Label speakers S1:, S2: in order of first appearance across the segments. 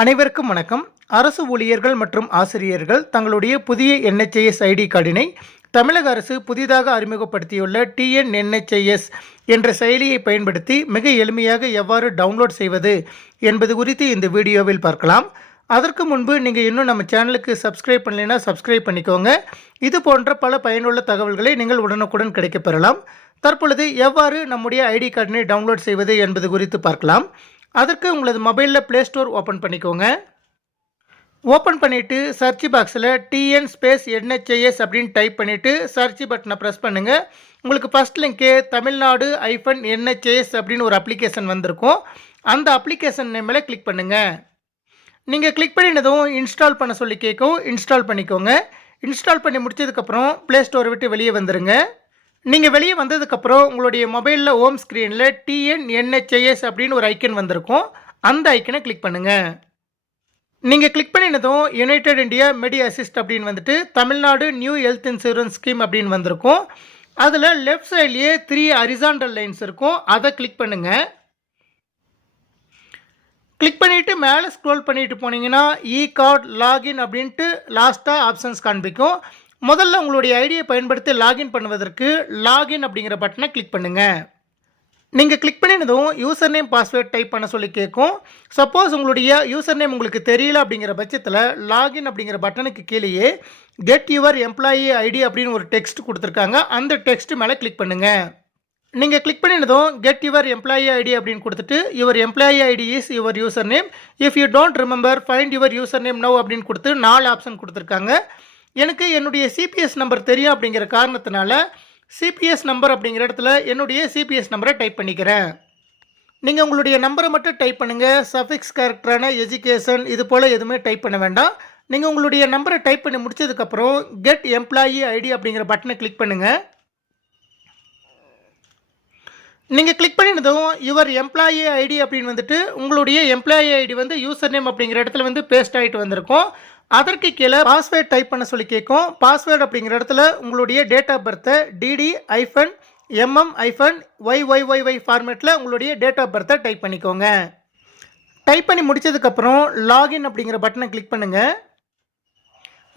S1: அனைவருக்கும் வணக்கம். அரசு ஊழியர்கள் மற்றும் ஆசிரியர்கள் தங்களுடைய புதிய என்ஹெச்ஐஎஸ் ஐடி கார்டினை தமிழக அரசு புதிதாக அறிமுகப்படுத்தியுள்ள டிஎன்என்ஹெச்ஐஎஸ் என்ற செயலியை பயன்படுத்தி மிக எளிமையாக எவ்வாறு டவுன்லோட் செய்வது என்பது குறித்து இந்த வீடியோவில் பார்க்கலாம். அதற்கு முன்பு நீங்கள் இன்னும் நம்ம சேனலுக்கு சப்ஸ்கிரைப் பண்ணலைன்னா சப்ஸ்கிரைப் பண்ணிக்கோங்க. இது போன்ற பல பயனுள்ள தகவல்களை நீங்கள் உடனுக்குடன் கிடைக்கப் பெறலாம். தற்பொழுது எவ்வாறு நம்முடைய ஐடி கார்டினை டவுன்லோட் செய்வது என்பது குறித்து பார்க்கலாம். அதற்கு உங்களது மொபைலில் ப்ளே ஸ்டோர் ஓப்பன் பண்ணிக்கோங்க. ஓப்பன் பண்ணிவிட்டு சர்ச் பாக்ஸில் டிஎன் ஸ்பேஸ் என்ஹெச்ஐஎஸ் அப்படின்னு டைப் பண்ணிவிட்டு சர்ச் பட்டனை ப்ரெஸ் பண்ணுங்கள் உங்களுக்கு ஃபஸ்ட் லிங்க்கு தமிழ்நாடு ஐஃபன் என்ஹெச்ஐஎஸ் அப்படின்னு ஒரு அப்ளிகேஷன் வந்திருக்கும். அந்த அப்ளிகேஷன் மேலே கிளிக் பண்ணுங்கள் நீங்கள் கிளிக் பண்ணினதும் இன்ஸ்டால் பண்ண சொல்லி கேட்கும் இன்ஸ்டால் பண்ணிக்கோங்க. இன்ஸ்டால் பண்ணி முடிச்சதுக்கப்புறம் ப்ளே ஸ்டோரை விட்டு வெளியே வந்துடுங்க நீங்கள் வெளியே வந்ததுக்கப்புறம் உங்களுடைய மொபைலில் ஹோம் ஸ்க்ரீனில் டிஎன்என்ஹெச்ஐஎஸ் அப்படின்னு ஒரு ஐக்கன் வந்திருக்கும். அந்த ஐக்கனை கிளிக் பண்ணுங்கள் நீங்கள் கிளிக் பண்ணினதும் யுனைடெட் இந்தியா மெடி அசிஸ்ட் அப்படின்னு வந்துட்டு Tamil Nadu new health insurance scheme அப்படின்னு வந்திருக்கும். அதில் லெஃப்ட் சைட்லேயே த்ரீ அரிசாண்டல் லைன்ஸ் இருக்கும். அதை கிளிக் பண்ணுங்கள் கிளிக் பண்ணிவிட்டு மேலே ஸ்க்ரோல் பண்ணிவிட்டு போனீங்கன்னா இ கார்டு லாகின் அப்படின்ட்டு லாஸ்ட்டாக ஆப்ஷன்ஸ் காண்பிக்கும். முதல்ல உங்களுடைய ஐடியை பயன்படுத்தி லாகின் பண்ணுவதற்கு லாகின் அப்படிங்கிற பட்டனை கிளிக் பண்ணுங்கள் நீங்கள் கிளிக் பண்ணினதும் யூசர் நேம் பாஸ்வேர்ட் டைப் பண்ண சொல்லி கேட்கும் சப்போஸ் உங்களுடைய யூசர் நேம் உங்களுக்கு தெரியல அப்படிங்கிற பட்சத்தில் லாகின் அப்படிங்கிற பட்டனுக்கு கீழேயே கெட் யுவர் எம்ப்ளாயி ஐடி அப்படின்னு ஒரு டெக்ஸ்ட் கொடுத்துருக்காங்க. அந்த டெக்ஸ்ட் மேலே கிளிக் பண்ணுங்கள் நீங்கள் கிளிக் பண்ணினதும் கெட் யுவர் எம்ப்ளாயி ஐடி அப்படின்னு கொடுத்துட்டு your employee ID is your user name if you don't remember find your user name no அப்படின்னு கொடுத்து நாலு ஆப்ஷன் கொடுத்துருக்காங்க. எனக்கு என்னுடைய சிபிஎஸ் நம்பர் தெரியும் அப்படிங்கிற காரணத்தினால சிபிஎஸ் நம்பர் அப்படிங்கிற இடத்துல என்னுடைய சிபிஎஸ் நம்பரை டைப் பண்ணிக்கிறேன். நீங்கள் உங்களுடைய நம்பரை மட்டும் டைப் பண்ணுங்கள் சஃபிக்ஸ் கேரக்டரான எஜுகேஷன் இது போல் எதுவுமே டைப் பண்ண வேண்டாம். நீங்கள் உங்களுடைய நம்பரை டைப் பண்ணி முடிச்சதுக்கப்புறம் கெட் எம்ப்ளாயி ஐடி அப்படிங்கிற பட்டனை கிளிக் பண்ணுங்கள் நீங்கள் கிளிக் பண்ணினதும் யுவர் எம்ப்ளாயி ஐடி அப்படின்னு வந்துட்டு உங்களுடைய எம்ப்ளாயி ஐடி வந்து யூசர் நேம் அப்படிங்கிற இடத்துல வந்து பேஸ்ட் ஆகிட்டு வந்திருக்கும். அதற்கு கீழே பாஸ்வேர்ட் டைப் பண்ண சொல்லி கேட்கும். பாஸ்வேர்டு அப்படிங்கிற இடத்துல உங்களுடைய date of பர்த்தை DD hyphen MM hyphen Y Y Y Y ஃபார்மேட்டில் உங்களுடைய டேட் ஆஃப் பர்த்தை டைப் பண்ணிக்கோங்க. டைப் பண்ணி முடிச்சதுக்கப்புறம் லாகின் அப்படிங்கிற பட்டனை கிளிக் பண்ணுங்கள்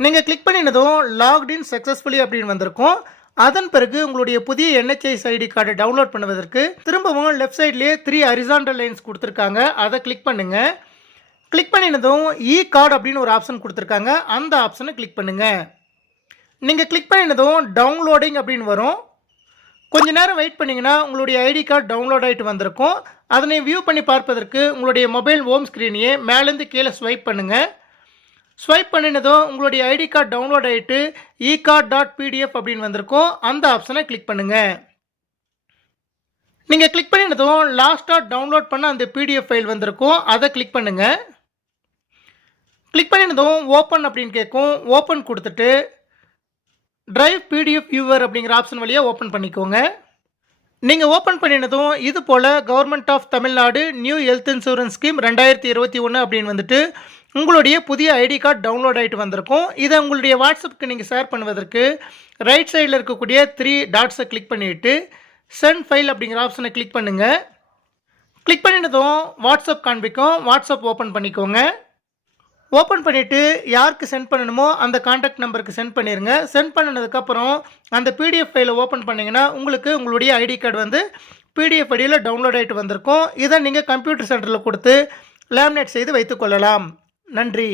S1: நீங்கள் கிளிக் பண்ணினதும் லாக்டின் சக்ஸஸ்ஃபுல்லி அப்படின்னு வந்திருக்கும். அதன் பிறகு உங்களுடைய புதிய என்ஹெச்ஐஸ் ஐடி கார்டை டவுன்லோட் பண்ணுவதற்கு திரும்பவும் லெஃப்ட் சைட்லேயே த்ரீ ஹரிசாண்டல் லைன்ஸ் கொடுத்துருக்காங்க. அதை கிளிக் பண்ணுங்கள் கிளிக் பண்ணினதும் e இ கார்டு அப்படின்னு ஒரு ஆப்ஷன் கொடுத்துருக்காங்க. அந்த ஆப்ஷனை கிளிக் பண்ணுங்கள் நீங்கள் கிளிக் பண்ணினதும் டவுன்லோடிங் அப்படின்னு வரும். கொஞ்ச நேரம் வெயிட் பண்ணிங்கன்னா உங்களுடைய ஐடி கார்டு டவுன்லோட் ஆகிட்டு வந்திருக்கும். அதனை வியூ பண்ணி பார்ப்பதற்கு உங்களுடைய மொபைல் ஹோம் ஸ்க்ரீனையே மேலேருந்து கீழே ஸ்வைப் பண்ணுங்கள் ஸ்வைப் பண்ணினதும் உங்களுடைய ஐடி கார்டு டவுன்லோட் ஆகிட்டு இ கார்டு டாட் பிடிஎஃப் அப்படின்னு வந்திருக்கும். அந்த ஆப்ஷனை கிளிக் பண்ணுங்கள் நீங்கள் கிளிக் பண்ணினதும் லாஸ்ட்டாக டவுன்லோட் பண்ண அந்த பிடிஎஃப் ஃபைல் வந்திருக்கும். அதை கிளிக் பண்ணுங்கள் கிளிக் பண்ணினதும் ஓப்பன் அப்படின்னு கேட்கும். ஓப்பன் கொடுத்துட்டு ட்ரைவ் பிடிஎஃப் வியூவர் அப்படிங்கிற ஆப்ஷன் வழியாக ஓப்பன் பண்ணிக்கோங்க. நீங்கள் ஓப்பன் பண்ணினதும் இது போல் government of Tamil Nadu new health insurance scheme ரெண்டாயிரத்தி இருபத்தி ஒன்று அப்படின்னு வந்துட்டு உங்களுடைய புதிய ஐடி கார்டு டவுன்லோட் ஆகிட்டு வந்திருக்கும். இதை உங்களுடைய வாட்ஸ்அப்புக்கு நீங்கள் ஷேர் பண்ணுவதற்கு ரைட் சைடில் இருக்கக்கூடிய த்ரீ டாட்ஸை கிளிக் பண்ணிவிட்டு சென்ட் ஃபைல் அப்படிங்கிற ஆப்ஷனை கிளிக் பண்ணுங்கள் கிளிக் பண்ணினதும் வாட்ஸ்அப் காண்பிக்கும். வாட்ஸ்அப் ஓப்பன் பண்ணிக்கோங்க. ஓப்பன் பண்ணிவிட்டு யாருக்கு சென்ட் பண்ணணுமோ அந்த காண்டாக்ட் நம்பருக்கு சென்ட் பண்ணிடுங்க சென்ட் பண்ணினதுக்கப்புறம் அந்த பிடிஎஃப் ஃபைலை ஓப்பன் பண்ணிங்கன்னா உங்களுக்கு உங்களுடைய ஐடி கார்டு வந்து பிடிஎஃப் அடியில் டவுன்லோட் ஆகிட்டு வந்திருக்கும். இதை நீங்கள் கம்ப்யூட்டர் சென்டரில் கொடுத்து லேமினேட் செய்து வைத்துக்கொள்ளலாம் நன்றி.